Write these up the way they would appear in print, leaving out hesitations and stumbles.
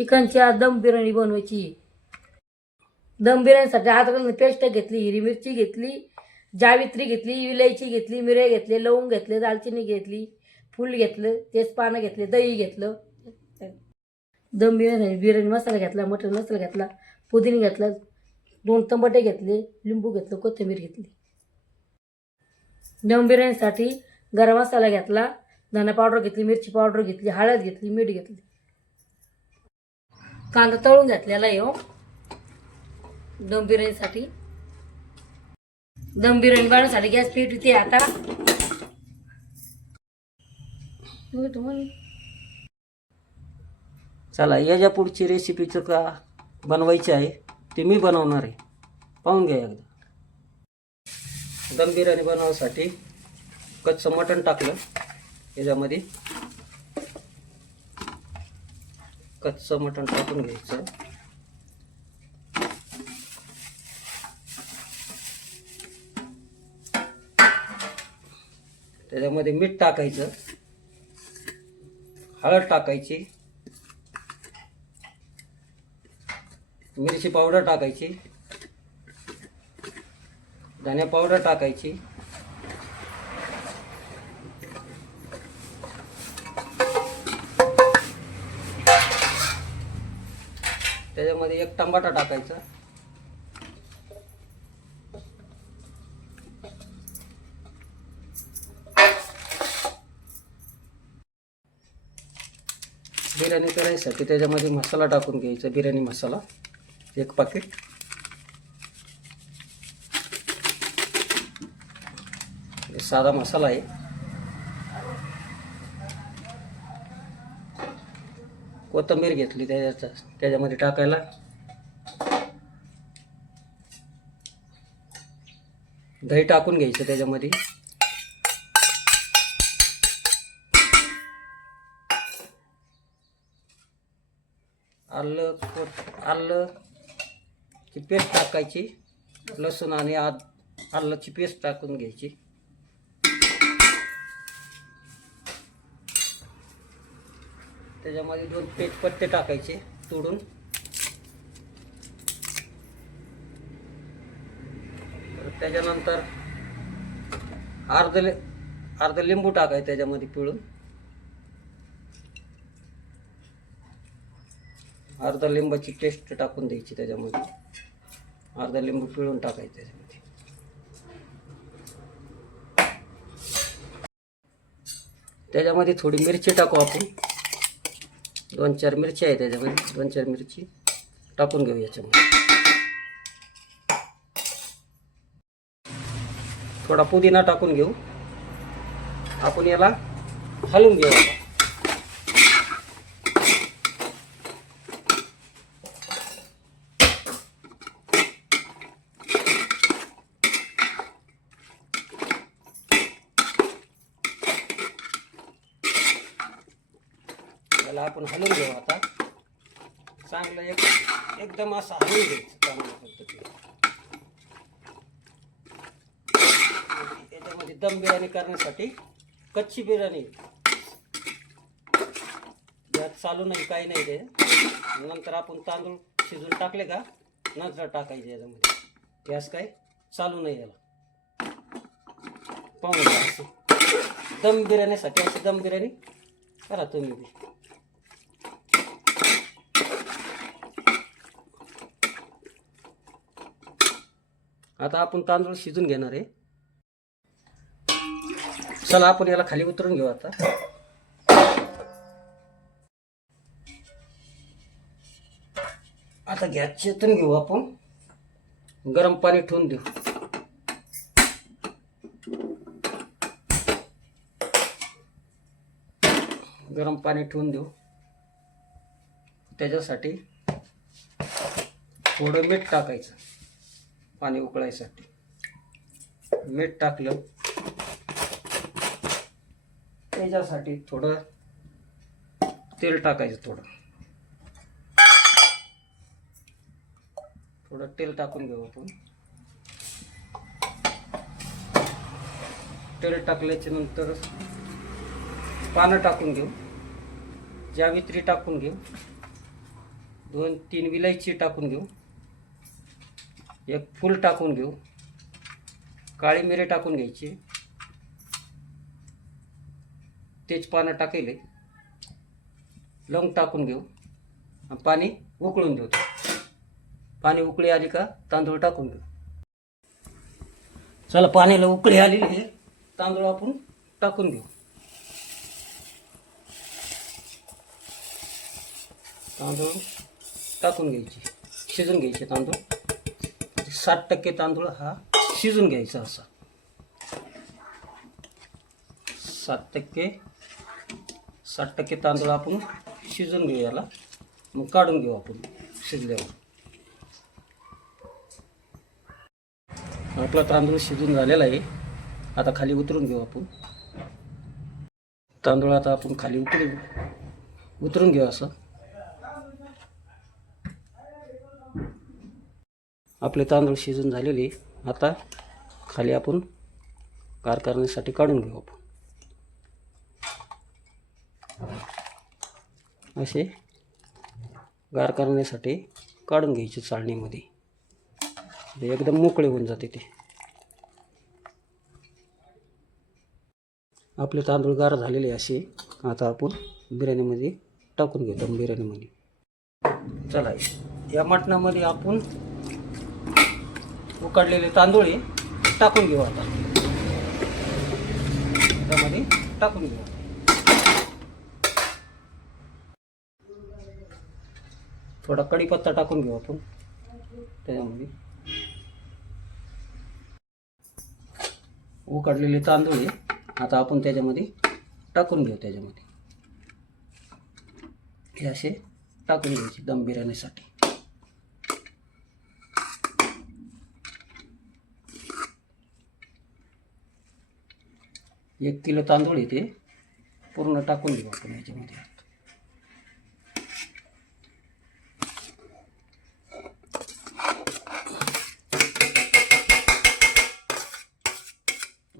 चिकनची आज दम बिर्याणी बनवायची. दम बिर्याणीसाठी अद्रक पेस्ट घेतली, हिरवी मिरची घेतली, जावित्री घेतली, इलायची घेतली, मिरे घेतले, लवंग घेतले, दालचिनी घेतली, फूल घेतलं, तेजपानं घेतले, दही घेतलं. दम बिर्याणी मसाला घेतला, मटन मसाला घेतला, पुदिना घेतला, 2 टमाटे घेतले, लिंबू घेतलं, कोथिंबीर घेतली. दम बिर्याणीसाठी गरम मसाला घेतला, धना पावडर घेतली, मिरची पावडर घेतली, हळद घेतली, मीठ घेतली. कांदा तळून घेतलेला आहे हो दम बिर्याणीसाठी. दम बिर्याणी बनवण्यासाठी गॅस पेटवते आता. चला, याच्या पुढची रेसिपीचं का बनवायची आहे ते मी बनवणार आहे, पाहून घ्या एकदा. दम बिर्याणी बनवण्यासाठी कच्चं मटण टाकलं याच्यामध्ये. कच्चं मटण टाकून घ्यायचं. त्याच्यामध्ये मीठ टाकायचं, हळद टाकायची, मिरची पावडर टाकायची, धने पावडर टाकायची, त्याच्यामध्ये 1 टमाटा टाकायचा, बिर्याणी करायसाठी त्याच्यामध्ये मसाला टाकून घ्यायचा. बिर्याणी मसाला 1 पाकिट, साधा मसाला आहे. कोथिंबीर घेतली त्याच्यामध्ये टाकायला. दही टाकून घ्यायचं त्याच्यामध्ये. आल्याची पेस्ट टाकायची, लसूण आणि आल्याची पेस्ट टाकून घ्यायची. त्याच्यामध्ये 2 तेजपत्ते टाकायचे तोडून. त्याच्यानंतर अर्ध लिंबू टाकायचं त्याच्यामध्ये पिळून. अर्धा लिंबाची पेस्ट टाकून द्यायची त्याच्यामध्ये. अर्धा लिंबू पिळून टाकायचं त्याच्यामध्ये. त्याच्यामध्ये थोडी मिरची टाकू आपण. 2-4 मिरची आहे त्याच्यामध्ये. 2-4 मिरची टाकून घेऊ याच्यामध्ये. थोडा पुदिना टाकून घेऊ. आपण याला हलवून घेऊ आता. याला आपण हलवून घेऊ आता. चांगलं एकदम असं हलवून घ्यायचं चांगल्या पद्धतीने. याच्यामध्ये दम बिर्याणी करण्यासाठी कच्ची बिर्याणी यात चालू नाही, काही नाही. ते नंतर आपण तांदूळ शिजून टाकले का नंतर टाकायचे याच्यामध्ये. गॅस काय चालू नाही याला. पाहून घ्या. असं दम बिर्याणीसाठी अशी दम बिर्याणी करा तुम्ही बी. आता आपण तांदूळ शिजून घेणार आहे. चला, आपण याला खाली उतरून घेऊ आता. आता गॅस चेतून घेऊ आपण. गरम पाणी ठेवून देऊ. गरम पाणी ठेवून देऊ. त्याच्यासाठी थोडं मीठ टाकायचं पाणी उकळायसाठी. मीठ टाकलं. त्याच्यासाठी थोडं तेल टाकायचं. थोडं तेल टाकून घेऊ आपण. तेल टाकल्याच्या नंतर पानं टाकून घेऊ. जावित्री टाकून घेऊ. 2-3 विलायची टाकून घेऊ, एक फूल टाकून घेऊ, काळी मिरी टाकून घ्यायची, तेजपानं टाकेले, लवंग टाकून घेऊ आणि पाणी उकळून देऊ. पाणी उकळी आली का तांदूळ टाकून घेऊ. चला, पाण्याला उकळी आलेली आहे, तांदूळ आपण टाकून घेऊ. तांदूळ टाकून घ्यायचे, शिजून घ्यायचे तांदूळ. 60% तांदूळ हा शिजून घ्यायचा असा. 60% तांदूळ आपण शिजून घेऊ याला, मग काढून घेऊ आपण शिजल्यावर. आपला तांदूळ शिजून झालेला आहे. आता खाली उतरून घेऊ आपण तांदूळ. आता आपण खाली उतरून घेऊ असं. आपले तांदूळ शिजून झालेले. आता खाली आपण गार करण्यासाठी काढून घेऊ आपण. असे गार करण्यासाठी काढून घ्यायचे चाळणीमध्ये, एकदम मोकळे होऊन जाते ते. आपले तांदूळ गार झालेले असे. आता आपण बिर्याणीमध्ये टाकून घेऊ, दम बिर्याणीमध्ये. चला, या मटणामध्ये आपण उकडलेले तांदूळ टाकून घेऊ. आता त्यामध्ये टाकून घेऊ. थोडा कढीपत्ता टाकून घेऊ आपण त्याच्यामध्ये. उकडलेले तांदूळ आता आपण त्याच्यामध्ये टाकून घेऊ. त्याच्यामध्ये हे असे टाकून घ्यायचे दम बिर्याणीसाठी. एक किलो तांदूळ इथे पूर्ण टाकून घेऊ आपण याच्यामध्ये.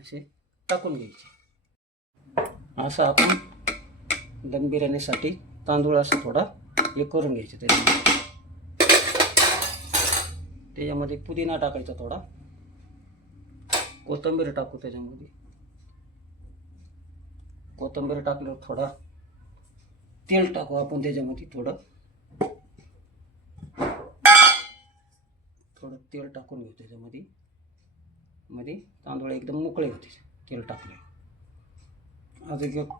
असे टाकून घ्यायचे. असं आपण दम बिर्याणीसाठी तांदूळ असं थोडा हे करून घ्यायचं. त्याच्यामध्ये पुदिना टाकायचा, थोडा कोथिंबीर टाकू. त्याच्यामध्ये कोथिंबीर टाकल्यावर थोडा तेल टाकू आपण त्याच्यामध्ये. थोडं तेल टाकून घेऊ त्याच्यामध्ये. तांदूळ एकदम मोकळे होते तेल टाकले. अजून एक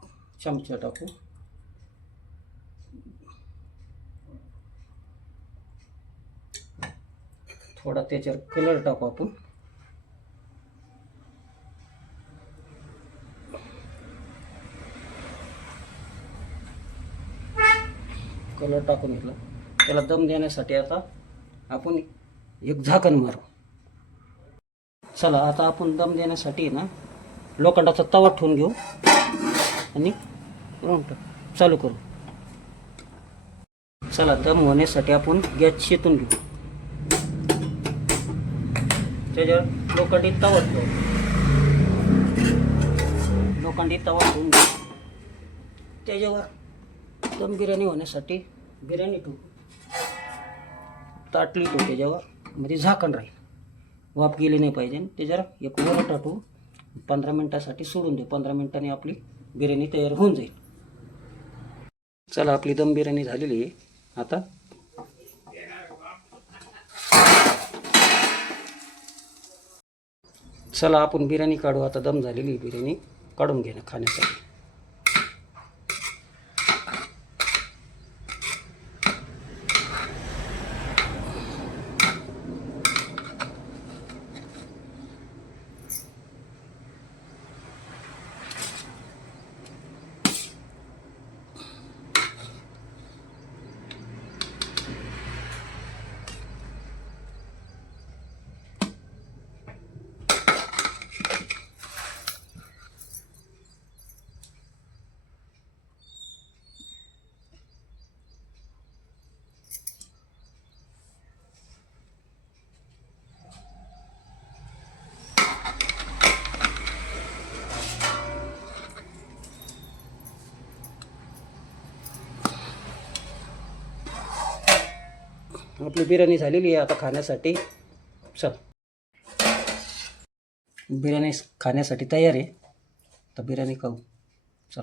चमचा टाकू. थोडा त्याच्यावर कलर टाकू आपण. कलर टाकून घेतला. त्याला दम देण्यासाठी आता आपण एक झाकण मारू. चला, आता आपण दम देण्यासाठी ना लोखंडाचा तवा ठेवून घेऊ आणि चालू करू. चला, दम होण्यासाठी आपण गॅस शेतून घेऊ. त्याच्यावर लोखंडी तवा ठेवू. लोखंडी तवा ठेवून घेऊ. त्याच्यावर दम बिर्याणी होण्यासाठी बिर्याणी ठेवू. ताटली ठेवू त्याच्यावर, मध्ये झाकण राहील, वाफ गेली नाही पाहिजे. त्याच्यावर एक वर टाकू. 15 मिनिटासाठी सोडून देऊ. 15 मिनिटांनी आपली बिर्याणी तयार होऊन जाईल. चला, आपली दम बिर्याणी झालेली आहे. आता चला आपण बिर्याणी काढू. आता दम झालेली बिर्याणी काढून घेणं खाण्यासाठी. आपली बिर्याणी झालेली आहे आता खाण्यासाठी. चल, बिर्याणी खाण्यासाठी तयार आहे. तर बिर्याणी खाऊ. चल.